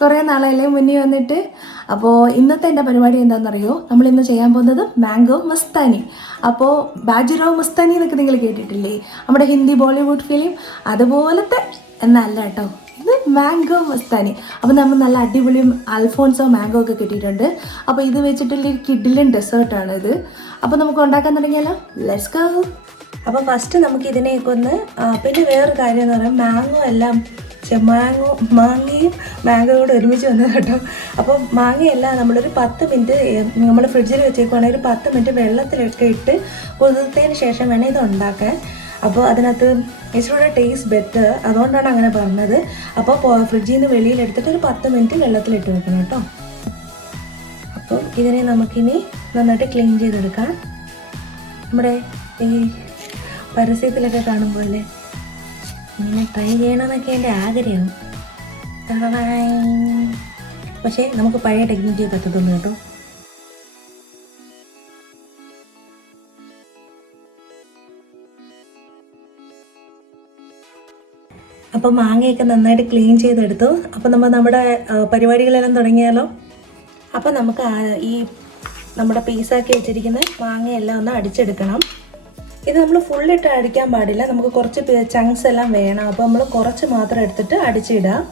കുറേ നാളല്ലേ മുന്നേ വന്നിട്ട്. അപ്പോൾ ഇന്നത്തെ എൻ്റെ പരിപാടി എന്താണെന്നറിയോ? നമ്മളിന്ന് ചെയ്യാൻ പോകുന്നത് മാംഗോ മസ്താനി. അപ്പോൾ ബാജിറാവ് മസ്താനി എന്നൊക്കെ നിങ്ങൾ കേട്ടിട്ടില്ലേ? നമ്മുടെ ഹിന്ദി ബോളിവുഡ് ഫിലിം അതുപോലത്തെ എന്നല്ല കേട്ടോ, ഇത് മാംഗോ മസ്താനി. അപ്പോൾ നമ്മൾ നല്ല അടിപൊളിയും അൽഫോൺസോ മാംഗോ ഒക്കെ കിട്ടിയിട്ടുണ്ട്. അപ്പോൾ ഇത് വെച്ചിട്ടുള്ള കിഡിലൻ ഡെസേർട്ടാണ് ഇത്. അപ്പോൾ നമുക്ക് ഉണ്ടാക്കാൻ തുടങ്ങിയാലോ? Let's go. അപ്പോൾ ഫസ്റ്റ് നമുക്ക് ഇതിനെയൊക്കെ ഒന്ന്, പിന്നെ വേറൊരു കാര്യം എന്ന് പറയുമ്പോൾ മാംഗോ എല്ലാം മാങ്ങയും മാംഗോയും കൂടെ ഒരുമിച്ച് വന്നത് കേട്ടോ. അപ്പോൾ മാങ്ങയെല്ലാം നമ്മളൊരു 10 മിനിറ്റ് നമ്മൾ ഫ്രിഡ്ജിൽ വെച്ചേക്കുവാണെങ്കിൽ ഒരു 10 മിനിറ്റ് വെള്ളത്തിലൊക്കെ ഇട്ട് കുതിർത്തതിന് ശേഷം വേണം ഇത് ഉണ്ടാക്കാൻ. അപ്പോൾ അതിനകത്ത് ഇച്ചിരി ടേസ്റ്റ് ബെറ്റർ, അതുകൊണ്ടാണ് അങ്ങനെ പറഞ്ഞത്. അപ്പോൾ ഫ്രിഡ്ജിൽ നിന്ന് വെളിയിലെടുത്തിട്ട് ഒരു 10 മിനിറ്റ് വെള്ളത്തിലിട്ട് വെക്കണം കേട്ടോ. അപ്പം ഇതിനെ നമുക്കിനി നന്നായിട്ട് ക്ലീൻ ചെയ്തെടുക്കാം. നമ്മുടെ ഈ പരസ്യത്തിലൊക്കെ കാണുമ്പോൾ അല്ലേ ഇങ്ങനെ ട്രൈ ചെയ്യണമെന്നൊക്കെ എൻ്റെ ആഗ്രഹം. പക്ഷേ നമുക്ക് പഴയ ടെക്നിക്ക് പറ്റത്തുള്ളൂ കേട്ടോ. അപ്പോൾ മാങ്ങയൊക്കെ നന്നായിട്ട് ക്ലീൻ ചെയ്തെടുത്തു. അപ്പോൾ നമ്മുടെ പരിപാടികളെല്ലാം തുടങ്ങിയാലോ? അപ്പോൾ നമുക്ക് ഈ നമ്മുടെ പീസാക്കി വെച്ചിരിക്കുന്ന മാങ്ങയെല്ലാം ഒന്ന് അടിച്ചെടുക്കണം. ഇത് നമ്മൾ ഫുള്ളിട്ട് അടിക്കാൻ പാടില്ല, നമുക്ക് കുറച്ച് ചങ്ക്സ് എല്ലാം വേണം. അപ്പോൾ നമ്മൾ കുറച്ച് മാത്രം എടുത്തിട്ട് അടിച്ചിടാം.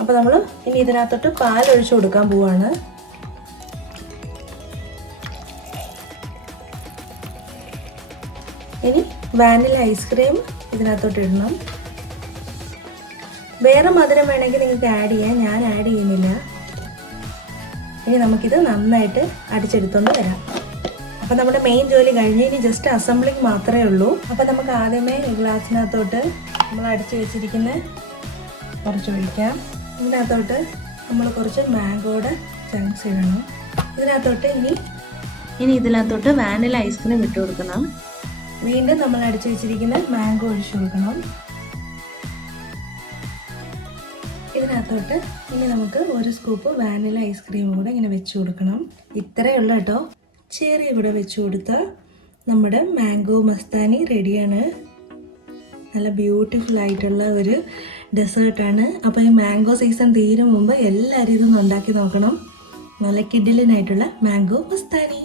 അപ്പോൾ നമ്മൾ ഇനി ഇതിനകത്തോട്ട് പാലൊഴിച്ച് കൊടുക്കാൻ പോവാണ്. ഇനി വാനില ഐസ്ക്രീം ഇതിനകത്തോട്ട് ഇടണം. വേറെ മധുരം വേണമെങ്കിൽ നിങ്ങൾക്ക് ആഡ് ചെയ്യാം, ഞാൻ ആഡ് ചെയ്യുന്നില്ല. ഇനി നമുക്കിത് നന്നായിട്ട് അടിച്ചെടുത്തോണ്ട് വരാം. അപ്പോൾ നമ്മുടെ മെയിൻ ജോലി കഴിഞ്ഞ് ഇനി ജസ്റ്റ് അസംബ്ലിങ് മാത്രമേ ഉള്ളൂ. അപ്പോൾ നമുക്ക് ആദ്യമേ ഈ ഗ്ലാസ്സിനകത്തോട്ട് നമ്മൾ അടിച്ച് വെച്ചിരിക്കുന്ന കുറച്ച് ഒഴിക്കാം. ഇതിനകത്തോട്ട് നമ്മൾ കുറച്ച് മാംഗോയുടെ ചങ്ക്സ് ഇടണം. ഇതിനകത്തോട്ട് ഇനി ഇതിനകത്തോട്ട് വാനില ഐസ്ക്രീം ഇട്ട് കൊടുക്കണം. വീണ്ടും നമ്മൾ അടിച്ച് വെച്ചിരിക്കുന്ന മാംഗോ ഒഴിച്ചു കൊടുക്കണം. ഇതിനകത്തോട്ട് ഇനി നമുക്ക് ഒരു സ്കൂപ്പ് വാനില ഐസ്ക്രീം കൂടെ ഇങ്ങനെ വെച്ച് കൊടുക്കണം. ഇത്രയേ ഉള്ളൂ കേട്ടോ. ചെറിയ കൂടെ വെച്ച് കൊടുത്താൽ നമ്മുടെ മാംഗോ മസ്താനി റെഡിയാണ്. നല്ല ബ്യൂട്ടിഫുൾ ആയിട്ടുള്ള ഒരു ഡെസേർട്ടാണ്. അപ്പോൾ ഈ മാംഗോ സീസൺ തീരും മുമ്പ് എല്ലാവരും ഇതൊന്ന് ഉണ്ടാക്കി നോക്കണം. നല്ല കിഡിലനായിട്ടുള്ള മാംഗോ മസ്താനി.